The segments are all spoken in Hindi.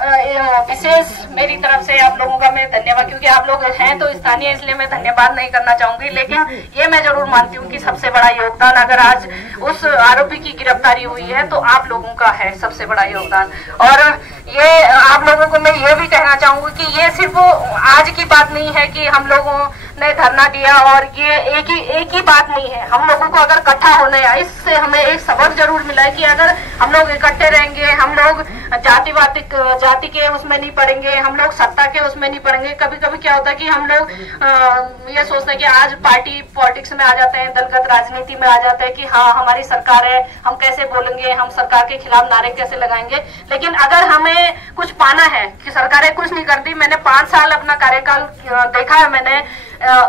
विशेष मेरी तरफ से आप लोगों का मैं धन्यवाद, क्योंकि आप लोग हैं तो स्थानीय, इसलिए मैं धन्यवाद नहीं करना चाहूंगी, लेकिन ये मैं जरूर मानती हूँ कि सबसे बड़ा योगदान अगर आज उस आरोपी की गिरफ्तारी हुई है तो आप लोगों का है सबसे बड़ा योगदान। और ये आप लोगों को मैं ये भी कहना चाहूंगी कि ये सिर्फ आज की बात नहीं है कि हम लोगों ने धरना दिया और ये एक ही बात नहीं है। हम लोगों को अगर इकट्ठा होना है, इससे हमें एक सबक जरूर मिला है कि अगर हम लोग इकट्ठे रहेंगे, हम लोग जाति के उसमें नहीं पड़ेंगे, हम लोग सत्ता के उसमें नहीं पड़ेंगे। कभी कभी क्या होता है कि हम लोग ये सोचते हैं कि आज पार्टी पॉलिटिक्स में आ जाते हैं, दलगत राजनीति में आ जाते हैं कि हाँ हमारी सरकार है, हम कैसे बोलेंगे, हम सरकार के खिलाफ नारे कैसे लगाएंगे। लेकिन अगर हमें कुछ पाना है कि सरकारें कुछ नहीं करती, मैंने 5 साल अपना कार्यकाल देखा है मैंने,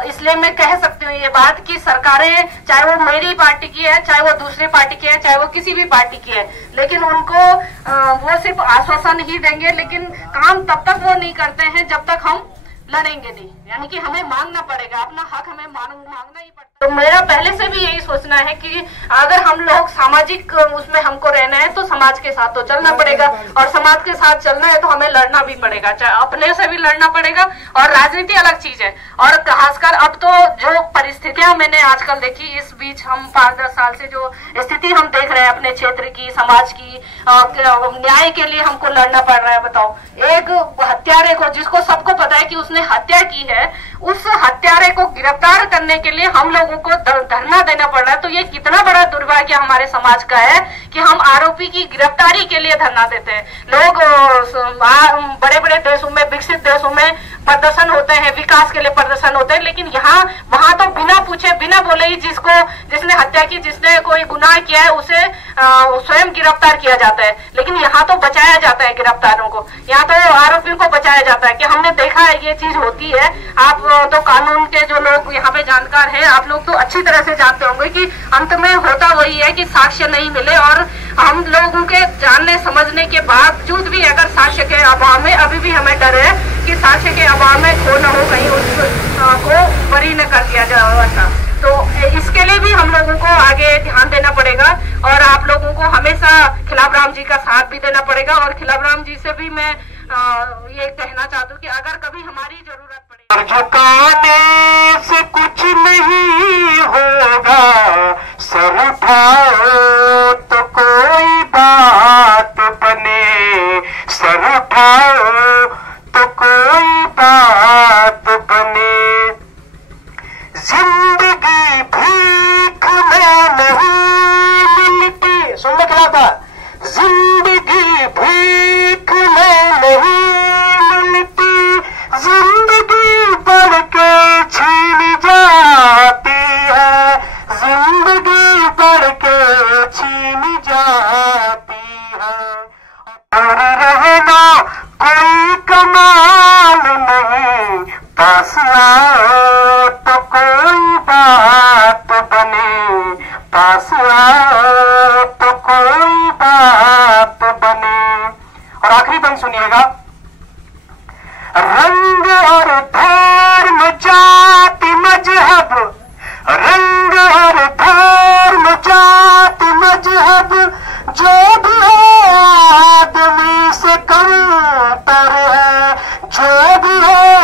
इसलिए मैं कह सकती हूँ ये बात कि सरकारें चाहे वो मेरी पार्टी की है, चाहे वो दूसरी पार्टी की है, चाहे वो किसी भी पार्टी की है, लेकिन उनको वो सिर्फ आश्वासन ही देंगे, लेकिन काम तब तक वो नहीं करते हैं जब तक हम लड़ेंगे नहीं। यानी कि हमें मांगना पड़ेगा, अपना हक हमें मांगना ही पड़ेगा। तो मेरा पहले से भी यही सोचना है कि अगर हम लोग सामाजिक उसमें हमको रहना है तो समाज के साथ तो चलना पड़ेगा, और समाज के साथ चलना है तो हमें लड़ना भी पड़ेगा, चाहे अपने से भी लड़ना पड़ेगा। और राजनीति अलग चीज है, और खासकर अब तो जो परिस्थितियां मैंने आजकल देखी, इस बीच हम 5-10 साल से जो स्थिति हम देख रहे हैं अपने क्षेत्र की, समाज की, न्याय के लिए हमको लड़ना पड़ रहा है। बताओ, एक हत्यारे को, जिसको सबको पता है कि उसने हत्या की है, उस हत्यारे को गिरफ्तार करने के लिए हम लोगों को धरना देना पड़ रहा है। तो ये कितना बड़ा दुर्भाग्य हमारे समाज का है कि हम आरोपी की गिरफ्तारी के लिए धरना देते हैं। लोग बड़े बड़े देशों में, विकसित देशों में प्रदर्शन होते हैं, विकास के लिए प्रदर्शन होते हैं, लेकिन यहाँ वहां तो बिना पूछे बिना बोले ही जिसने हत्या की, जिसने कोई गुनाह किया है, उसे स्वयं गिरफ्तार किया जाता है। लेकिन यहाँ तो बचाया जाता है गिरफ्तारों को, यहाँ तो आरोपियों को बचाया जाता है। कि हमने देखा है ये चीज होती है। आप तो कानून के जो लोग यहाँ पे जानकार हैं, आप लोग तो अच्छी तरह से जानते होंगे कि अंत में होता वही है कि साक्ष्य नहीं मिले, और हम लोगों के जानने समझने के बावजूद भी अगर साक्ष्य के अभाव में, अभी भी हमें डर है कि साक्ष्य के अभाव में खो न हो, कहीं उसको बरी न कर दिया जाए ऐसा। तो इसके लिए भी हम लोगों को आगे ध्यान देना पड़ेगा, और आप लोगों को हमेशा खिलावराम जी का साथ भी देना पड़ेगा। और खिलावराम जी से भी मैं ये कहना चाहती हूँ कि अगर कभी हमारी जरूरत पड़े, झुकाने से कुछ नहीं होगा, सर उठाओ तो कोई बात बने, सर उठाओ तो कोई बात बने। जिंदगी भीख में नहीं मिलती, सुन लो क्या था, जिंदगी भीख में नहीं मिलती, जिंदगी बढ़ के छीन जाती है, जिंदगी बढ़ के छीन जाती है। और रहना कोई कमाल नहीं, पास आओ तो कोई बात बने, पास आओ तो कोई बात बने। और आखिरी पंक्ति सुनिएगा, रंग और धर्म जाति मजहब, रंग और धर्म जाति मजहब, जो भी है आदमी से कमतर है, जो भी है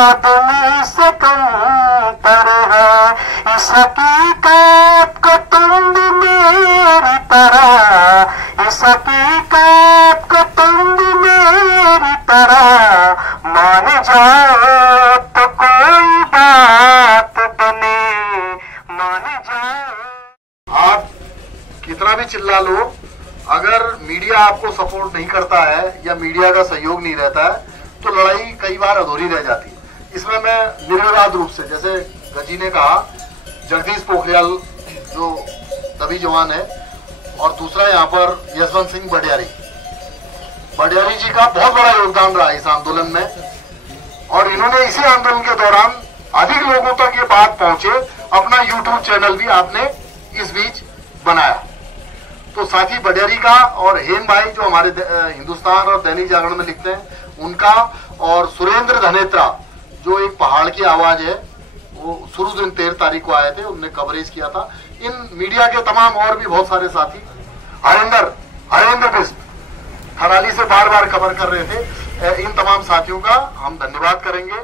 आदमी से कमतर है। इस हकीकत को तुम भी मेरी तरह, इस हकीकत को तुम भी मेरी तरह मान जाओ तो कोई बात बने, मान जाओ। आप कितना भी चिल्ला लो, अगर मीडिया आपको सपोर्ट नहीं करता है या मीडिया का सहयोग नहीं रहता है तो लड़ाई कई बार अधूरी रह जाती है। इसमें मैं निर्विवाद रूप से, जैसे गजी ने कहा, जगदीश पोखरियाल जो दबी जवान है, और दूसरा यहाँ पर यशवंत सिंह बडियारी जी का बहुत बड़ा योगदान रहा इस आंदोलन में, और इन्होंने इसी आंदोलन के दौरान अधिक लोगों तक ये बात पहुंचे। अपना YouTube चैनल भी आपने इस बीच बनाया। तो साथी बडियारी का और हेम भाई जो हमारे हिंदुस्तान और दैनिक जागरण में लिखते हैं उनका, और सुरेंद्र धनेत्रा जो एक पहाड़ की आवाज है, वो शुरू दिन 13 तारीख को आए थे, उनने कवरेज किया था। इन मीडिया के तमाम और भी बहुत सारे साथी, हरेंद्र बिष्ट थराली से बार बार कवर कर रहे थे, इन तमाम साथियों का हम धन्यवाद करेंगे।